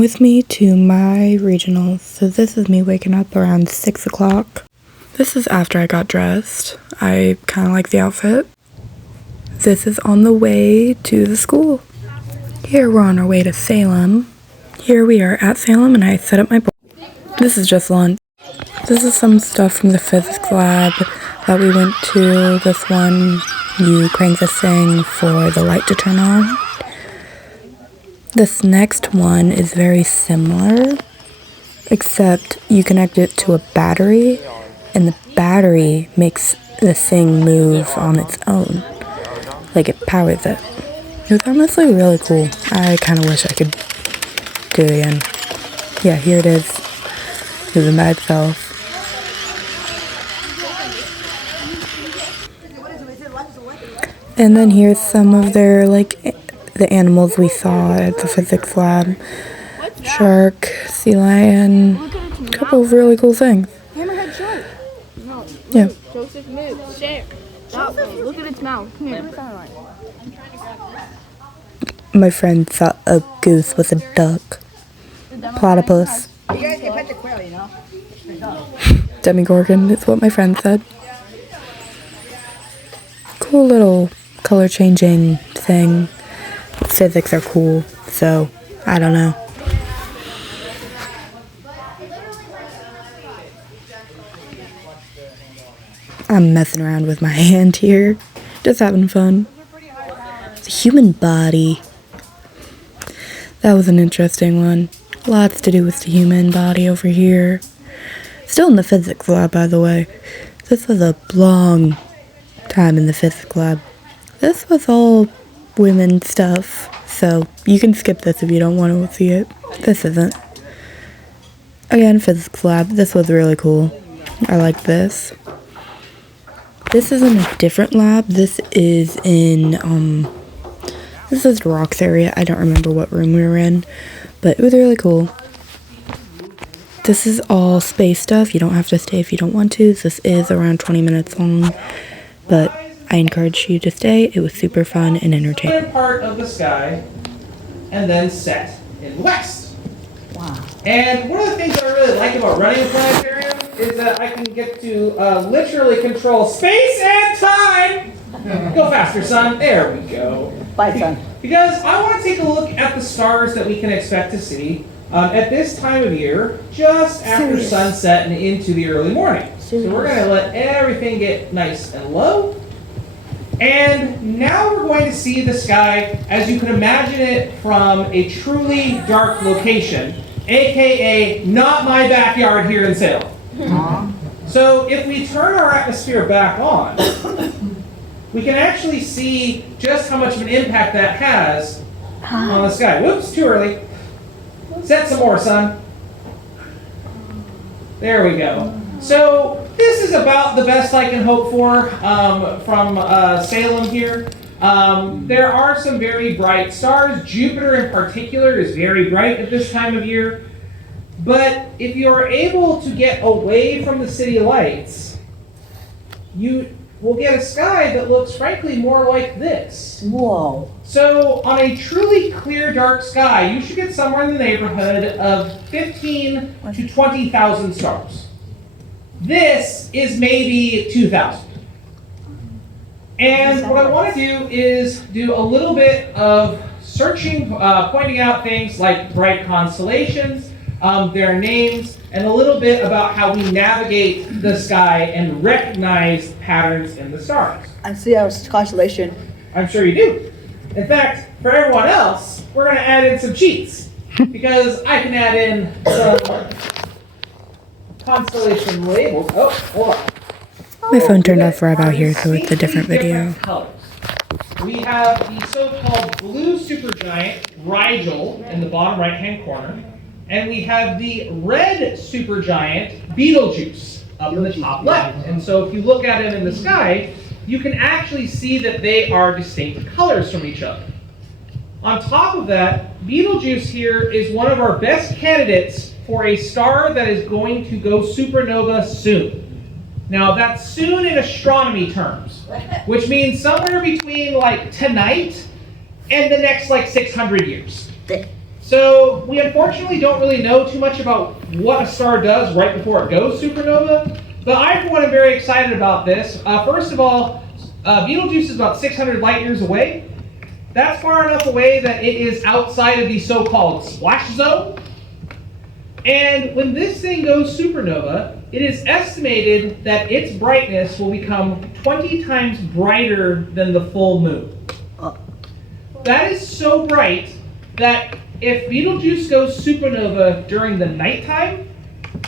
with me to my regionals. So this is me waking up around 6 o'clock. This is after I got dressed. I kind of like the outfit. This is on the way to the school. Here we're on our way to Salem. Here we are at Salem and I set up my board. This is just lunch. This is some stuff from the physics lab that we went to. This one, you crank this thing for the light to turn on. This next one is very similar, except you connect it to a battery, and the battery makes the thing move on its own. Like it powers it. It was honestly really cool. I kind of wish I could do it again. Yeah, here it is. Moving by itself. And then here's some of their, the animals we saw at the physics lab. Shark, sea lion, a couple of really cool things. Hammerhead shark. No. Yeah. Joseph, move. Share. Look at its mouth. Come here. My friend thought a goose was a duck. Platypus. You guys can pet the quail, you know? Demogorgon is what my friend said. Cool little color changing thing. Physics are cool, so I don't know. I'm messing around with my hand here, just having fun. The human body. That was an interesting one. Lots to do with the human body over here. Still in the physics lab, by the way. This was a long time in the physics lab. This was all women stuff, so you can skip this if you don't want to see it. This isn't. Again, physics lab. This was really cool. I like this. This is in a different lab. This is in, this is the rocks area. I don't remember what room we were in, but it was really cool. This is all space stuff. You don't have to stay if you don't want to. This is around 20 minutes long, but I encourage you to stay. It was super fun and entertaining. Part of the sky, and then set in the west. Wow. And one of the things I really like about running a planetarium is that I can get to literally control space and time. Go faster, son. There we go. Bye, son. Because I want to take a look at the stars that we can expect to see at this time of year, just after sunset and into the early morning. So we're going to let everything get nice and low. And now we're going to see the sky as you can imagine it from a truly dark location, aka not my backyard here in Salem. So if we turn our atmosphere back on, we can actually see just how much of an impact that has on the sky. Whoops, too early. Set some more, son. There we go. So this is about the best I can hope for from Salem here. There are some very bright stars. Jupiter in particular is very bright at this time of year. But if you're able to get away from the city lights, you will get a sky that looks frankly more like this. Whoa. So on a truly clear, dark sky, you should get somewhere in the neighborhood of 15 to 20,000 stars. This is maybe 2,000. And what I want to do is do a little bit of searching, pointing out things like bright constellations, their names, and a little bit about how we navigate the sky and recognize patterns in the stars. I see our constellation. I'm sure you do. In fact, for everyone else, we're going to add in some cheats because I can add in some constellation labels. Oh, hold on. My phone turned off right about here, so it's a different video. Colors. We have the so-called blue supergiant Rigel in the bottom right-hand corner, and we have the red supergiant Betelgeuse up in the top left. And so if you look at it in the sky, you can actually see that they are distinct colors from each other. On top of that, Betelgeuse here is one of our best candidates for a star that is going to go supernova soon. Now that's soon in astronomy terms, which means somewhere between tonight and the next 600 years. So we unfortunately don't really know too much about what a star does right before it goes supernova, but I, for one, am very excited about this. First of all, Betelgeuse is about 600 light years away. That's far enough away that it is outside of the so-called splash zone. And when this thing goes supernova, it is estimated that its brightness will become 20 times brighter than the full moon. That is so bright that if Betelgeuse goes supernova during the nighttime,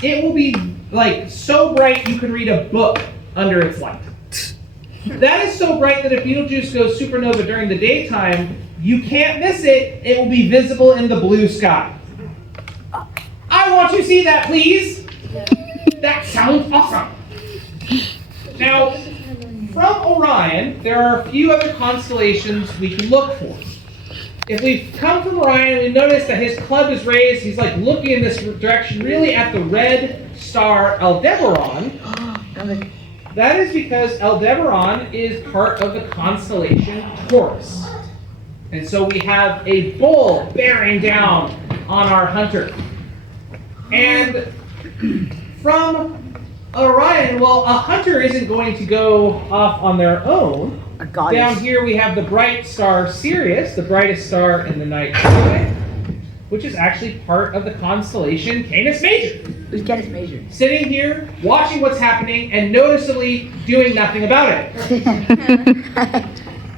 it will be like so bright you can read a book under its light. That is so bright that if Betelgeuse goes supernova during the daytime, you can't miss it. It will be visible in the blue sky. I want to see that, please. That sounds awesome. Now, from Orion, there are a few other constellations we can look for. If we come from Orion, we notice that his club is raised. He's like looking in this direction, really at the red star Aldebaran. That is because Aldebaran is part of the constellation Taurus. And so we have a bull bearing down on our hunter. And from Orion, well, a hunter isn't going to go off on their own. Down here we have the bright star Sirius, the brightest star in the night sky, which is actually part of the constellation Canis Major. Who's Canis Major? Sitting here, watching what's happening, and noticeably doing nothing about it.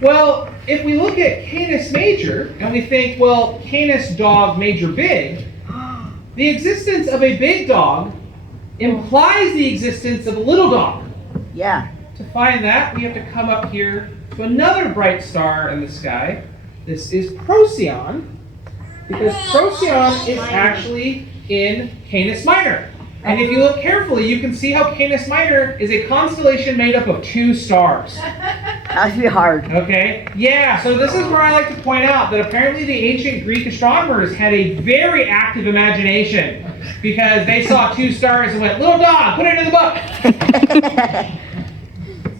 Well, if we look at Canis Major, and we think, well, Canis dog, Major big, the existence of a big dog implies the existence of a little dog. Yeah. To find that, we have to come up here to another bright star in the sky. This is Procyon, because Procyon is actually in Canis Minor. And if you look carefully, you can see how Canis Minor is a constellation made up of 2 stars. That'd be hard. Okay? Yeah, so this is where I like to point out that apparently the ancient Greek astronomers had a very active imagination because they saw 2 stars and went, little dog, put it in the book.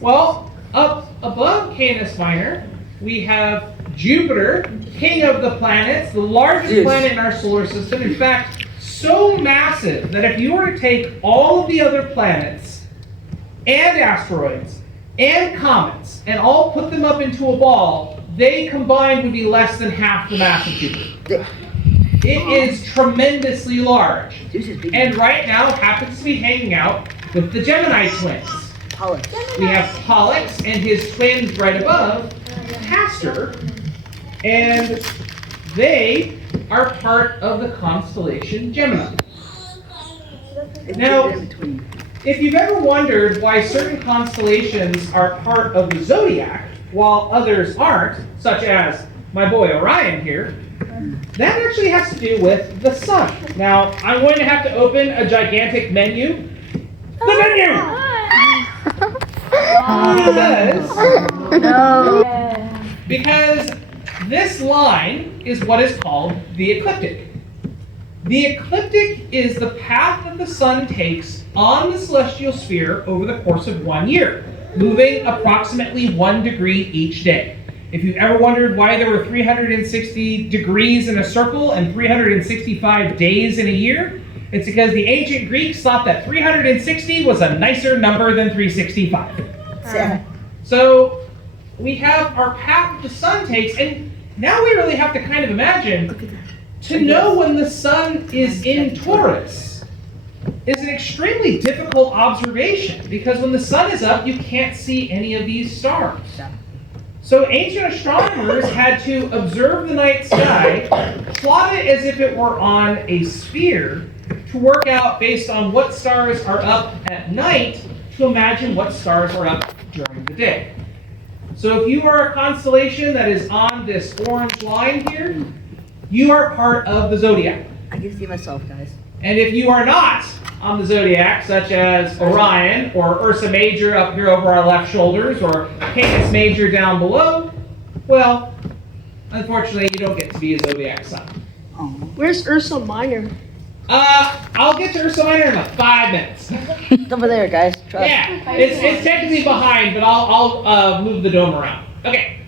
Well, up above Canis Minor, we have Jupiter, king of the planets, the largest planet in our solar system. In fact, so massive that if you were to take all of the other planets and asteroids and comets and all put them up into a ball, they combined would be less than half the mass of Jupiter. It is tremendously large. And right now happens to be hanging out with the Gemini twins. Pollux. We have Pollux and his twins right above, Castor, and they are part of the constellation Gemini. Now, if you've ever wondered why certain constellations are part of the zodiac while others aren't, such as my boy Orion here, that actually has to do with the sun. Now, I'm going to have to open a gigantic menu. The menu! Because this line is what is called the ecliptic. The ecliptic is the path that the sun takes on the celestial sphere over the course of 1 year, moving approximately 1 degree each day. If you've ever wondered why there were 360 degrees in a circle and 365 days in a year, it's because the ancient Greeks thought that 360 was a nicer number than 365. So we have our path that the sun takes, and now we really have to kind of imagine to know when the sun is in Taurus is an extremely difficult observation because when the sun is up, you can't see any of these stars. So ancient astronomers had to observe the night sky, plot it as if it were on a sphere, to work out based on what stars are up at night to imagine what stars are up during the day. So if you are a constellation that is on this orange line here, you are part of the zodiac. I can see myself, guys. And if you are not on the zodiac, such as Orion or Ursa Major up here over our left shoulders or Canis Major down below, well, unfortunately, you don't get to be a zodiac sign. Where's Ursa Minor? I'll get to Ursa Minor in like 5 minutes. It's over there, guys. Trust. Yeah, it's technically behind, but I'll move the dome around. Okay.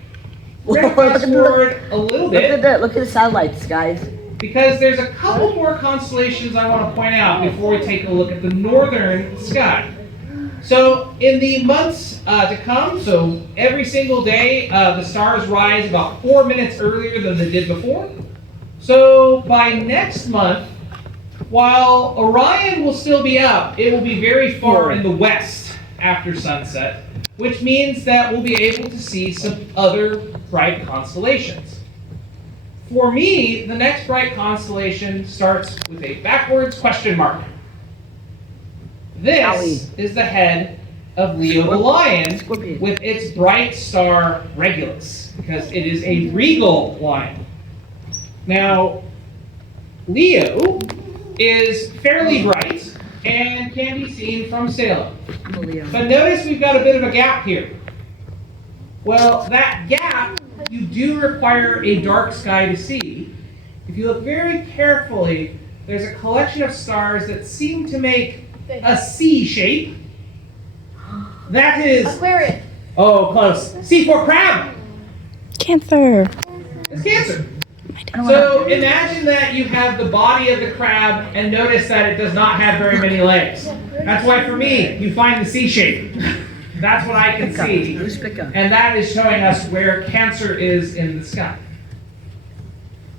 We're going to fast forward a little bit. Look at the satellites, guys. because there's a couple more constellations I want to point out before we take a look at the northern sky. So in the months to come, so every single day, the stars rise about 4 minutes earlier than they did before. So by next month, while Orion will still be up, it will be very far in the west after sunset, which means that we'll be able to see some other bright constellations. For me, the next bright constellation starts with a backwards question mark. This is the head of Leo the Lion with its bright star Regulus, because it is a regal lion. Now, Leo is fairly bright and can be seen from Salem. But notice we've got a bit of a gap here. Well, that gap you do require a dark sky to see. If you look very carefully, there's a collection of stars that seem to make a C shape. That is Aquarius. Oh, close. C4 crab. Cancer. It's Cancer. So imagine that you have the body of the crab and notice that it does not have very many legs. That's why for me, you find the C shape. That's what I can see. And that is showing us where Cancer is in the sky.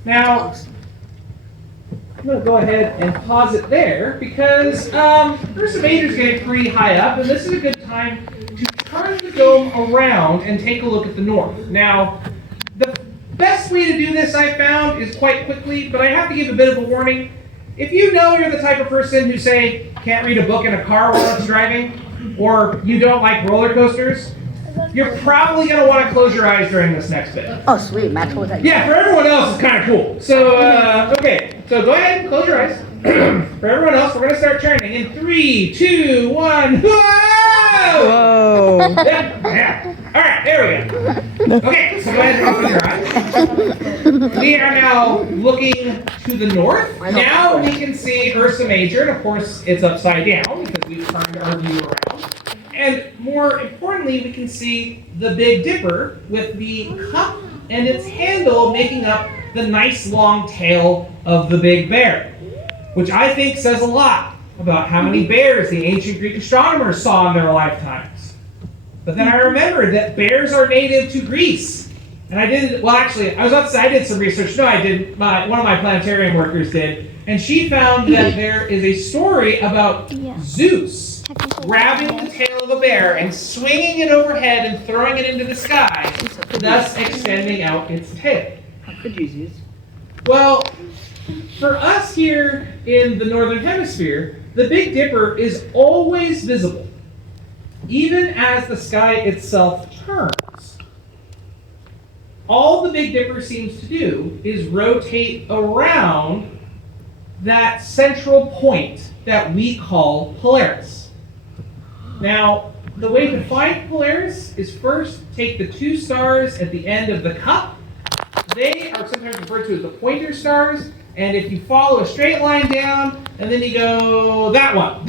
Now, I'm going to go ahead and pause it there because Ursa Major is getting pretty high up, and this is a good time to turn the dome around and take a look at the north. Now, the best way to do this I found is quite quickly, but I have to give a bit of a warning. If you know you're the type of person who, say, can't read a book in a car while it's driving, or you don't like roller coasters, you're probably going to want to close your eyes during this next bit. Oh, sweet. Matt told that. Yeah, for everyone else, it's kind of cool. So, okay. So go ahead and close your eyes. For everyone else, we're going to start turning in 3, 2, 1. Whoa! Whoa. Yeah. All right, there we go. Okay, so go ahead and open your eyes. We are now looking to the north. Now we can see Ursa Major, and of course it's upside down because we've turned our view around. And more importantly, we can see the Big Dipper with the cup and its handle making up the nice long tail of the Big Bear, which I think says a lot about how many bears the ancient Greek astronomers saw in their lifetimes. But then I remembered that bears are native to Greece. And I did, well actually, I was about to say I did some research. No, I did, one of my planetarium workers did. And she found that there is a story about Zeus grabbing the tail of a bear and swinging it overhead and throwing it into the sky, thus extending out its tail. How could you use? Well, for us here in the Northern Hemisphere, the Big Dipper is always visible, even as the sky itself turns. All the Big Dipper seems to do is rotate around that central point that we call Polaris. Now, the way to find Polaris is first take the two stars at the end of the cup. They are sometimes referred to as the pointer stars, and if you follow a straight line down, and then you go that one.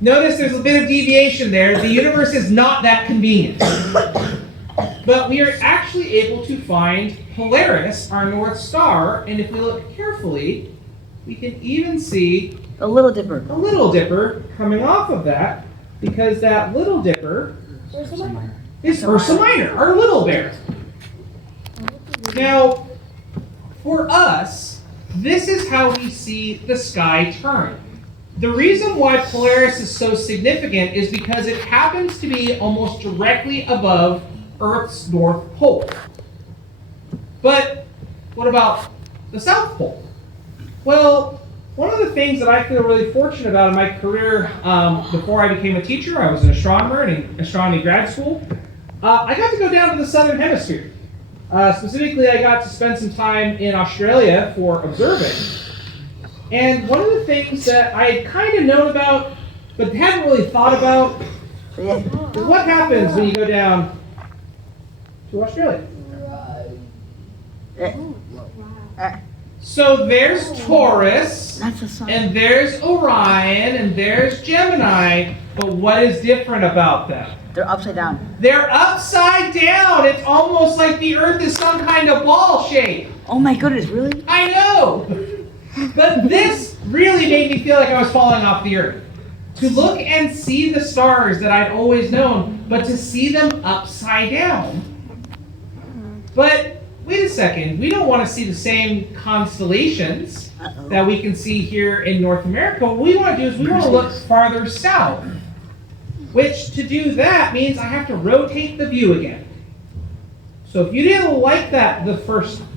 Notice there's a bit of deviation there. The universe is not that convenient. But we are actually able to find Polaris, our North Star, and if we look carefully, we can even see A Little Dipper. a Little Dipper coming off of that, because that Little Dipper is Ursa Minor, our little bear. Now, for us, this is how we see the sky turn. The reason why Polaris is so significant is because it happens to be almost directly above Earth's North Pole. But what about the South Pole? Well, one of the things that I feel really fortunate about in my career before I became a teacher, I was an astronomer in astronomy grad school. I got to go down to the Southern Hemisphere. Specifically, I got to spend some time in Australia for observing. And one of the things that I had kind of known about, but hadn't really thought about, is what happens when you go down to Australia. So there's Taurus, That's a sun. and there's Orion, and there's Gemini. But what is different about them? They're upside down. They're upside down. It's almost like the Earth is some kind of ball shape. Oh my goodness, really? I know. But this really made me feel like I was falling off the Earth. To look and see the stars that I'd always known, but to see them upside down. But wait a second, we don't want to see the same constellations that we can see here in North America. What we want to do is we want to look farther south. Which, to do that, means I have to rotate the view again. So if you didn't like that the first time,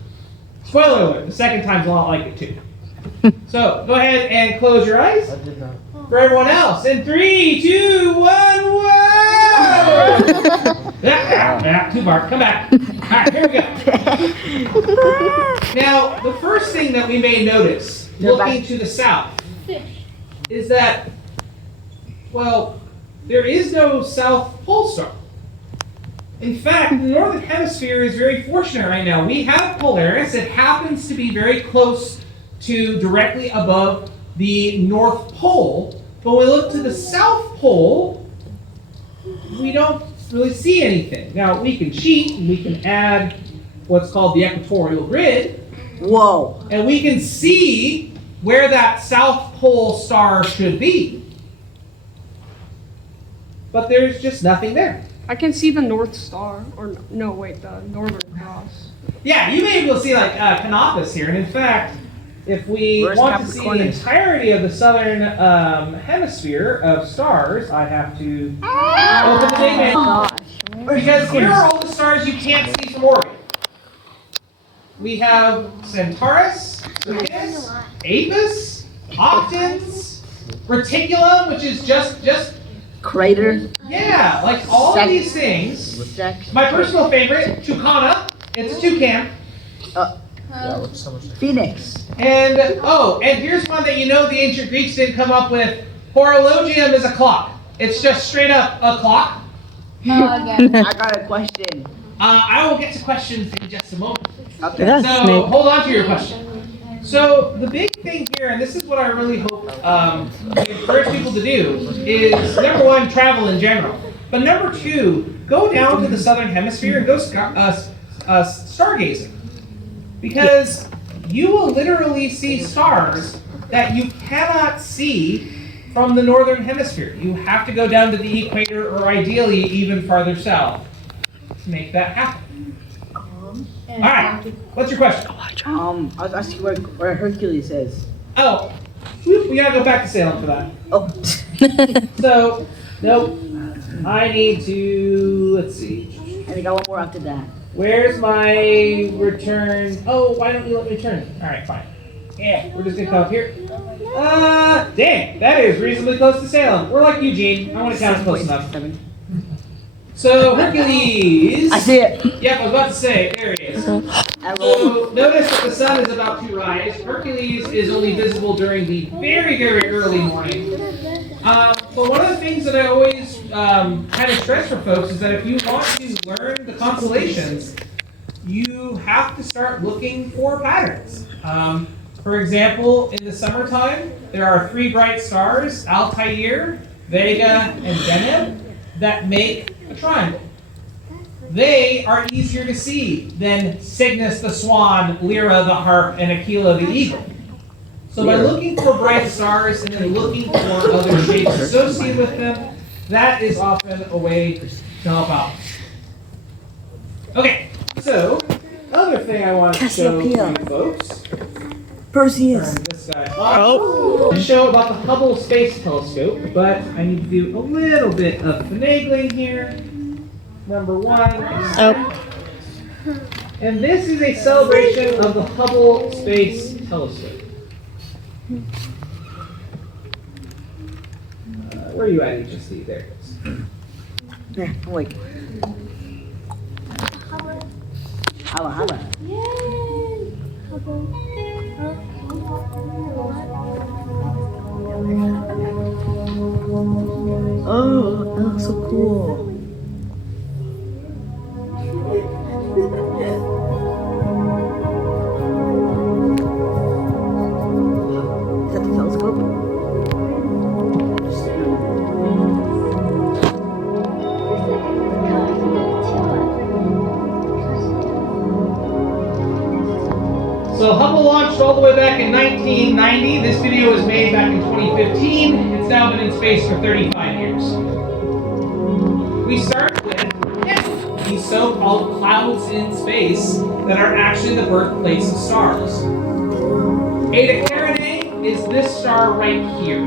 spoiler alert, the second time's a lot like it too. So go ahead and close your eyes. I did not. For everyone else, in 3, 2, 1, whoa! Too far, come back. All right, here we go. Now, the first thing that we may notice, looking to the south, is that, well, there is no South Pole Star. In fact, the Northern Hemisphere is very fortunate right now. We have Polaris. It happens to be very close to directly above the North Pole. But when we look to the South Pole, we don't really see anything. Now, we can cheat, and we can add what's called the equatorial grid. Whoa. And we can see where that South Pole star should be. But there's just nothing there. I can see the North Star, or no, wait, the Northern Cross. Yeah, you may be able to see like Canopus here, and in fact, if we Where's want to see the Capricornus? entirety of the southern hemisphere of stars, I have to open the big man. Because here are all the stars you can't see from Orion. We have Centaurus, Cygnus, Apis, Octans, Reticulum, which is just Crater. yeah, like all of these things. Sex. My personal favorite, Tucana. It's a toucan. Yeah, it looks so much like Phoenix. And and here's one that you know the ancient Greeks didn't come up with. Horologium is a clock. It's just straight up a clock. I got a question. I will get to questions in just a moment. Okay. That's So Snape. hold on to your question. So the big thing here, and this is what I really hope we encourage people to do, is number one, travel in general. But number two, go down to the southern hemisphere and go stargazing. Because you will literally see stars that you cannot see from the northern hemisphere. You have to go down to the equator or ideally even farther south to make that happen. All right, what's your question? I was asking where Hercules is. Oh, we gotta go back to Salem for that. Oh. So, nope. I need to, let's see. And I got one more after that. Where's my return? Oh, why don't you let me turn? All right, fine. Yeah, we're just gonna come up here. Dang, that is reasonably close to Salem. We're like Eugene. I want to count it close enough. So, Hercules. I see it. Yep, I was about to say, there he is. I So, notice that the sun is about to rise. Hercules is only visible during the very, very early morning. But one of the things that I always kind of stress for folks is that if you want to learn the constellations, you have to start looking for patterns. For example, in the summertime, there are 3 bright stars, Altair, Vega, and Deneb, that make a triangle. They are easier to see than Cygnus the swan, Lyra the harp, and Aquila the eagle. So by looking for bright stars and then looking for other shapes associated with them, that is often a way to help out. Okay, so other thing I want to show you folks. Perseus. This guy. To show about the Hubble Space Telescope, but I need to do a little bit of finagling here. Number 1. And this is a celebration of the Hubble Space Telescope. Where are you at, HSC? There it is. Yeah, wait. Holla. Oh, that looks so cool. all the way back in 1990. This video was made back in 2015. It's now been in space for 35 years. We start with these so-called clouds in space that are actually the birthplace of stars. Eta Carinae is this star right here.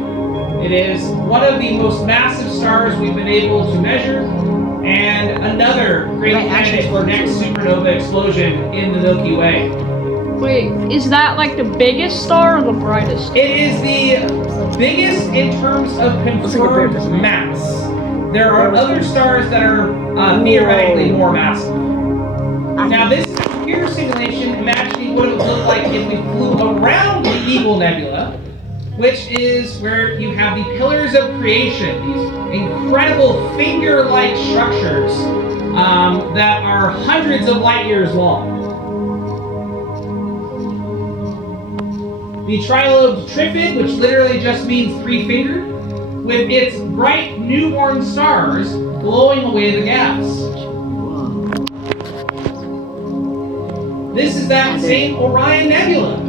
It is one of the most massive stars we've been able to measure, and another great candidate for next supernova explosion in the Milky Way. Wait, is that like the biggest star or the brightest? It is the biggest in terms of confirmed mass. There are other stars that are theoretically more massive. Now this is a computer simulation imagining what it would look like if we flew around the Eagle Nebula, which is where you have the pillars of creation, these incredible finger-like structures that are hundreds of light years long. The trilobed Trifid, which literally just means three-fingered, with its bright newborn stars blowing away the gas. This is that same Orion Nebula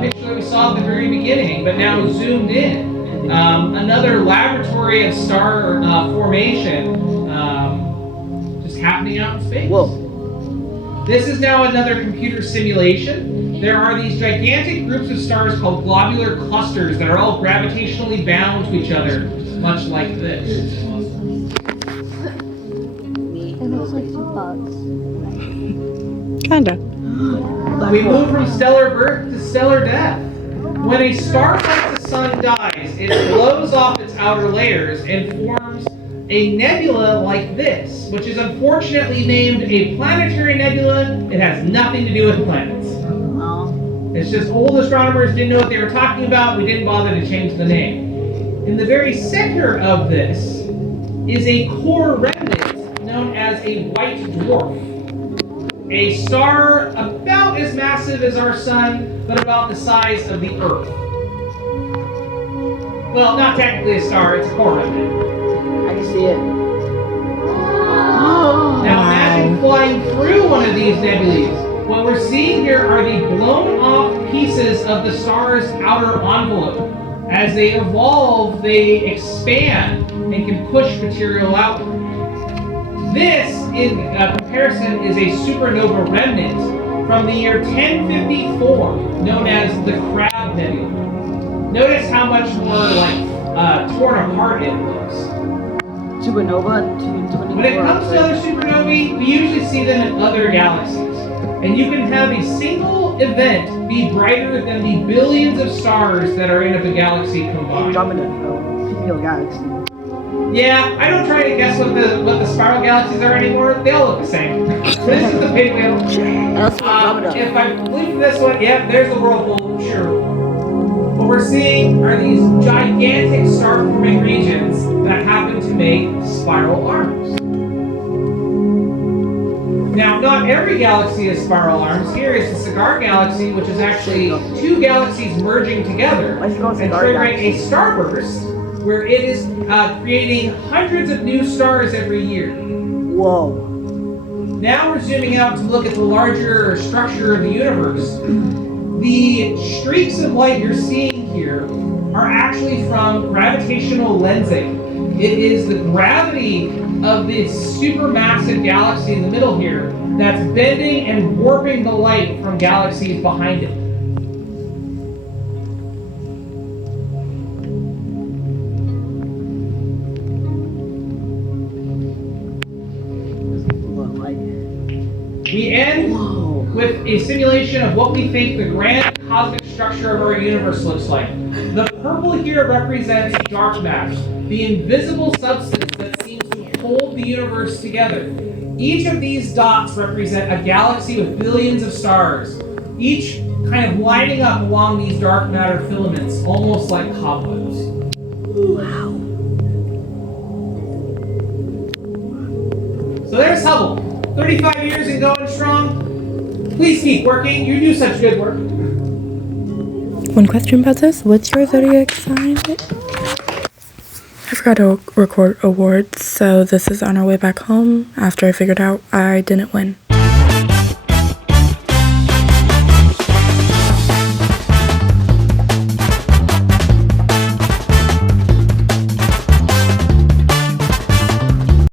picture that we saw at the very beginning, but now zoomed in. Another laboratory of star formation just happening out in space. Whoa. This is now another computer simulation. There are these gigantic groups of stars called globular clusters that are all gravitationally bound to each other, much like this. It looks like bugs. Kinda. We move from stellar birth to stellar death. When a star like the sun dies, it blows off its outer layers and forms a nebula like this, which is unfortunately named a planetary nebula. It has nothing to do with planets. It's just old astronomers didn't know what they were talking about. We didn't bother to change the name. In the very center of this is a core remnant known as a white dwarf. A star about as massive as our sun, but about the size of the Earth. Well, not technically a star, it's a core remnant. I can see it. Now imagine flying through one of these nebulae. What we're seeing here are the blown off pieces of the star's outer envelope. As they evolve, they expand and can push material outward. This, in comparison, is a supernova remnant from the year 1054, known as the Crab Nebula. Notice how much more torn apart it looks. Supernova 224. When it comes to other supernovae, we usually see them in other galaxies. And you can have a single event be brighter than the billions of stars that are in a galaxy combined. Andromeda, female galaxy. Yeah, I don't try to guess what the spiral galaxies are anymore. They all look the same. This is the pinwheel. That's Andromeda. If I blink this one, yeah, there's the whirlpool, sure. What we're seeing are these gigantic star-forming regions that happen to make spiral arms. Now, not every galaxy has spiral arms. Here is the Cigar Galaxy, which is actually two galaxies merging together and triggering a starburst, where it is creating hundreds of new stars every year. Whoa. Now we're zooming out to look at the larger structure of the universe. The streaks of light you're seeing here are actually from gravitational lensing. It is the gravity of this supermassive galaxy in the middle here that's bending and warping the light from galaxies behind it. We end with a simulation of what we think the grand cosmic structure of our universe looks like. The purple here represents dark matter, the invisible substance that seems to hold the universe together. Each of these dots represent a galaxy with billions of stars, each kind of lining up along these dark matter filaments, almost like cobwebs. Wow. So there's Hubble. 35 years and going strong. Please keep working. You do such good work. One question about this. What's your zodiac sign? I forgot to record awards, so this is on our way back home after I figured out I didn't win.